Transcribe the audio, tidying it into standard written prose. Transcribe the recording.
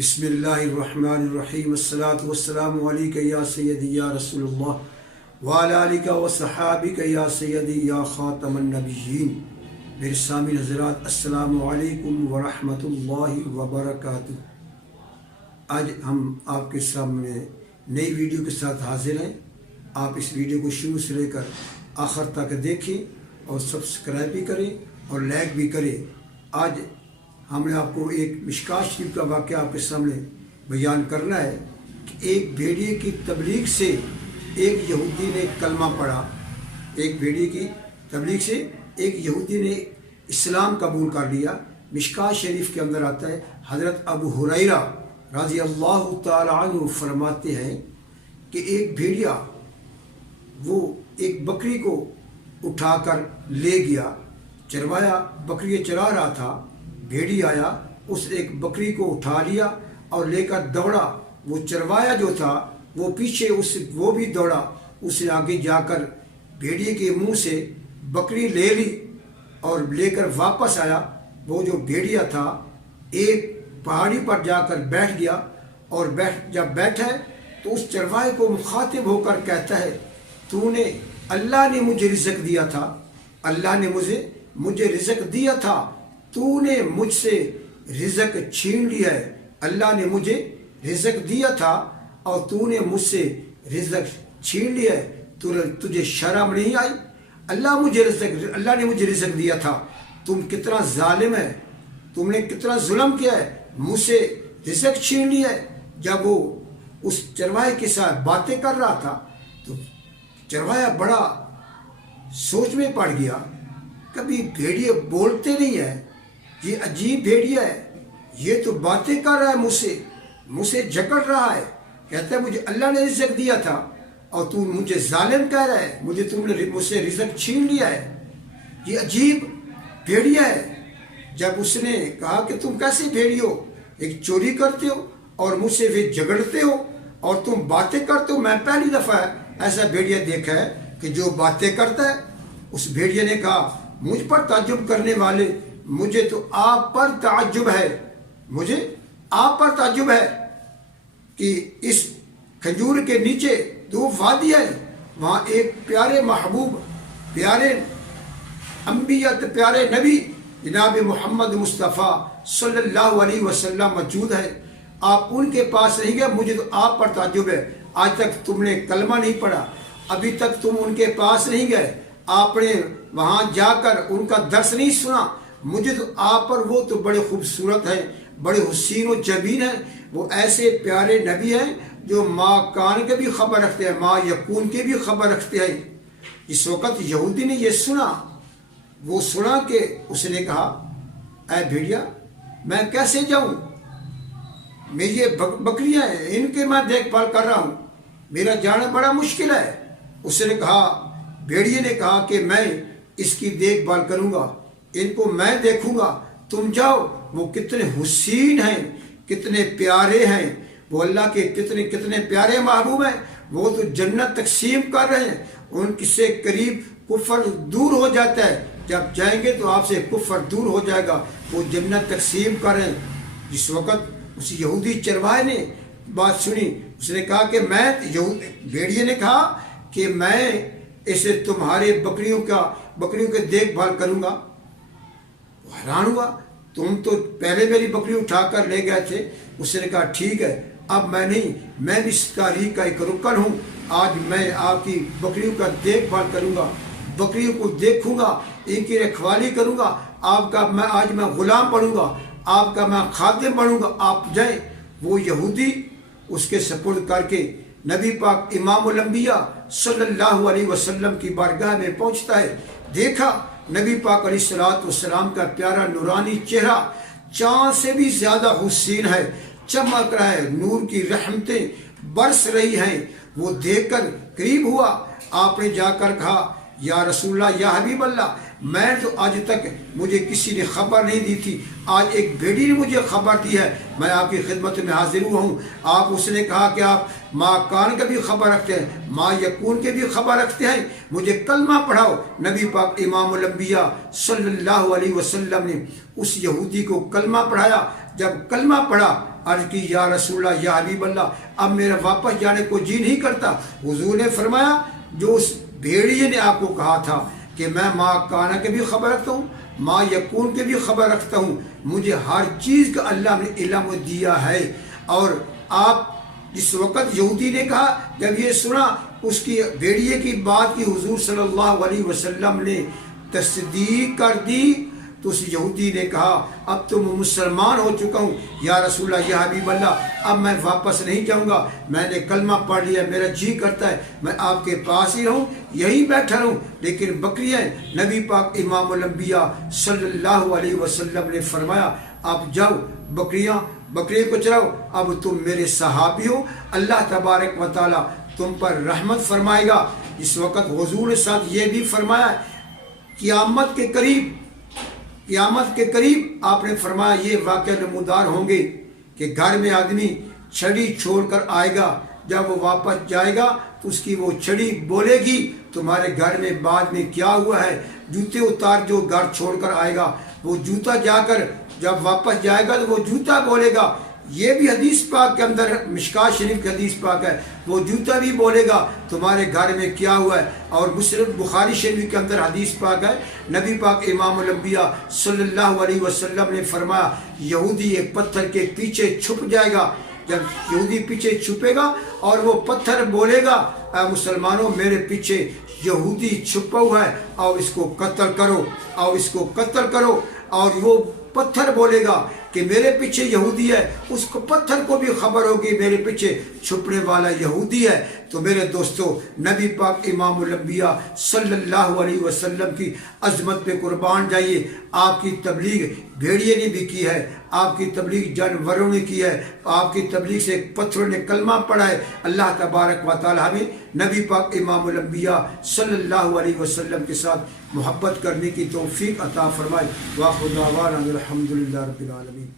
बिस्मिल्लाहिर्रहमानिर्रहीम अस्सलातु वस्सलामु अलैका या सय्यदी या रसूलुल्लाह व अला आलिका व सहाबिका या सय्यदी या खातमन नबिय्यीन। मेरे सामीन हज़रात अस्सलामु अलैकुम व रहमतुल्लाहि व बरकातुहू। आज हम आपके सामने नई वीडियो के साथ हाजिर हैं। आप इस वीडियो को शुरू से लेकर आखिर तक देखें और सब्सक्राइब भी करें और लाइक भी करें। आज हमने आपको एक मिशकात शरीफ का वाक़या आपके सामने बयान करना है कि एक भेड़िए की तबलीग से एक यहूदी ने कलमा पढ़ा। एक भेड़िए की तबलीग से एक यहूदी ने इस्लाम कबूल कर लिया। मिशकात शरीफ के अंदर आता है, हज़रत अबू हुरैरा रज़ी अल्लाह तआला अन्हु फरमाते हैं कि एक भेड़िया वो एक बकरी को उठाकर ले गया। चरवाया बकरी चरा रहा था, भेड़ी आया, उस एक बकरी को उठा लिया और लेकर दौड़ा। वो चरवाया जो था वो पीछे वो भी दौड़ा। उसने आगे जाकर भेड़िए के मुंह से बकरी ले ली और लेकर वापस आया। वो जो भेड़िया था एक पहाड़ी पर जाकर बैठ गया और जब बैठा तो उस चरवाहे को मुखातिब होकर कहता है, तूने अल्लाह ने मुझे रिज़्क दिया था, अल्लाह ने मुझे रिज़्क दिया था, तूने मुझसे रिज़्क छीन लिया है। अल्लाह ने मुझे रिज़्क दिया था और तूने मुझसे रिज़्क छीन लिया है। तुझे शर्म नहीं आई? अल्लाह ने मुझे रिज़्क दिया था, तुम कितना जालिम है, तुमने कितना जुल्म किया है, मुझसे रिज़्क छीन लिया है। जब वो उस चरवाहे के साथ बातें कर रहा था तो चरवाहा बड़ा सोच में पड़ गया। कभी भेड़िए बोलते नहीं है, ये अजीब भेड़िया है, ये तो बातें कर रहा है, मुझसे जकड़ रहा है। कहता है मुझे अल्लाह ने रिज़्क दिया था और तू मुझे जालिम कह रहा है, तुमने मुझसे रिज़्क छीन लिया है। ये अजीब भेड़िया है। जब उसने कहा कि तुम कैसे भेड़ी हो, एक चोरी करते हो और मुझसे फिर झगड़ते हो और तुम बातें करते हो। मैं पहली दफ़ा ऐसा भेड़िया देखा है कि जो बातें करता है। उस भेड़िया ने कहा, मुझ पर ताज्जुब करने वाले, मुझे तो आप पर ताज्जुब है, मुझे आप पर ताज्जुब है कि इस खजूर के नीचे दो वादी है, वहाँ एक प्यारे महबूब, प्यारे अंबिया, प्यारे नबी जनाब मोहम्मद मुस्तफ़ा सल्लल्लाहु अलैहि वसल्लम मौजूद है। आप उनके पास नहीं गए, मुझे तो आप पर ताज्जुब है। आज तक तुमने कलमा नहीं पढ़ा, अभी तक तुम उनके पास नहीं गए, आपने वहाँ जाकर उनका दर्स नहीं सुना। मुझे तो आप पर, वो तो बड़े खूबसूरत हैं, बड़े हुसीन व जबीन हैं। वो ऐसे प्यारे नबी हैं जो माँ कान के भी खबर रखते हैं, माँ यकून की भी खबर रखते हैं। इस वक़्त यहूदी ने ये सुना, वो सुना कि उसने कहा, ऐ भेड़िया, मैं कैसे जाऊँ, मेरी ये बकरियाँ हैं, इनके मैं देखभाल कर रहा हूँ, मेरा जाना बड़ा मुश्किल है। उसने कहा, भेड़िए ने कहा कि मैं इसकी देखभाल करूँगा, इनको मैं देखूँगा, तुम जाओ। वो कितने हुसीन हैं, कितने प्यारे हैं, वो अल्लाह के कितने कितने प्यारे महबूब हैं। वो तो जन्नत तकसीम कर रहे हैं, उनसे करीब कुफर दूर हो जाता है। जब जाएंगे तो आपसे कुफर दूर हो जाएगा। वो जन्नत तकसीम कर रहे हैं। जिस वक़्त उस यहूदी चरवाहे ने बात सुनी, उसने कहा कि भेड़िए ने कहा कि मैं इसे तुम्हारे बकरियों की देखभाल करूँगा। हैरान हुआ, तुम तो पहले मेरी बकरी उठाकर ले गए थे। उसने कहा ठीक है, अब मैं नहीं, मैं भी इस तारीख का एक रुकन हूँ। आज मैं आपकी बकरियों का देखभाल करूँगा, बकरियों को देखूँगा, इनकी रखवाली करूँगा। आज मैं ग़ुलाम बनूँगा, आपका मैं खादिम बनूँगा, आप जाएं। वो यहूदी उसके सपुर्द करके नबी पाक इमामुल अंबिया सल्लल्लाहु अलैहि वसल्लम की बारगाह में पहुँचता है। देखा नबी पाक अलैहिस्सलातु वस्सलाम का प्यारा नूरानी चेहरा चाँद से भी ज़्यादा हुसीन है, चमक रहा है, नूर की रहमतें बरस रही हैं। वो देखकर करीब हुआ, आपने जाकर कहा, या रसूलल्लाह, या हबीब अल्लाह, मैं तो आज तक मुझे किसी ने खबर नहीं दी थी, आज एक भेड़ी ने मुझे खबर दी है, मैं आपकी खिदमत में हाजिर हुआ हूँ। आप उसने कहा कि आप माँ कान का भी खबर रखते हैं, माँ यकून के भी खबर रखते हैं, मुझे कलमा पढ़ाओ। नबी पाक इमामुल अंबिया सल्लल्लाहु अलैहि वसल्लम ने उस यहूदी को कलमा पढ़ाया। जब कलमा पढ़ा عرض کی یا رسول اللہ یا حبیب اللہ اب میرا واپس جانے کو جی نہیں کرتا۔ حضور نے فرمایا جو اس بھیڑیے نے آپ کو کہا تھا کہ میں ما کانا کے بھی خبر رکھتا ہوں، ما یکون کے بھی خبر رکھتا ہوں، مجھے ہر چیز کا اللہ نے علم دیا ہے، اور آپ جس وقت یہودی نے کہا، جب یہ سنا اس کی بھیڑیے کی بات کی حضور صلی اللہ علیہ وسلم نے تصدیق کر دی، تو اس یہودی نے کہا اب تو میں مسلمان ہو چکا ہوں یا رسول اللہ یا حبیب اللہ اب میں واپس نہیں جاؤں گا، میں نے کلمہ پڑھ لیا، میرا جی کرتا ہے میں آپ کے پاس ہی رہوں، یہی بیٹھا رہوں، لیکن بکریاں نبی پاک امام الانبیاء صلی اللہ علیہ وسلم نے فرمایا آپ جاؤ بکریوں کو چلاؤ، اب تم میرے صحابی ہو، اللہ تبارک و تعالیٰ تم پر رحمت فرمائے گا۔ اس وقت حضور نے ساتھ یہ بھی فرمایا قیامت کے قریب آپ نے فرمایا یہ واقعہ نمودار ہوں گے کہ گھر میں آدمی چھڑی چھوڑ کر آئے گا، جب وہ واپس جائے گا تو اس کی وہ چھڑی بولے گی تمہارے گھر میں بعد میں کیا ہوا ہے، جوتے اتار جو گھر چھوڑ کر آئے گا وہ جوتا جا کر جب واپس جائے گا تو وہ جوتا بولے گا، یہ بھی حدیث پاک کے اندر مشکات شریف کی حدیث پاک ہے، وہ جوتا بھی بولے گا تمہارے گھر میں کیا ہوا ہے۔ اور مسلم بخاری شریف کے اندر حدیث پاک ہے، نبی پاک امام الانبیاء صلی اللہ علیہ وسلم نے فرمایا یہودی ایک پتھر کے پیچھے چھپ جائے گا، جب یہودی پیچھے چھپے گا اور وہ پتھر بولے گا اے مسلمانوں میرے پیچھے یہودی چھپا ہوا ہے، اور اس کو قتل کرو، اور وہ پتھر بولے گا کہ میرے پیچھے یہودی ہے، اس کو پتھر کو بھی خبر ہوگی میرے پیچھے چھپنے والا یہودی ہے۔ تو میرے دوستو نبی پاک امام الانبیاء صلی اللہ علیہ وسلم کی عظمت پہ قربان جائیے، آپ کی تبلیغ بھیڑیے نے بھی کی ہے، آپ کی تبلیغ جانوروں نے کی ہے، آپ کی تبلیغ سے پتھروں نے کلمہ پڑھا ہے۔ اللہ تبارک و تعالی ہمیں نبی پاک امام الانبیاء صلی اللہ علیہ وسلم کے ساتھ محبت کرنے کی توفیق عطا فرمائے۔ وآخر دعوانا الحمدللہ رب العالمین۔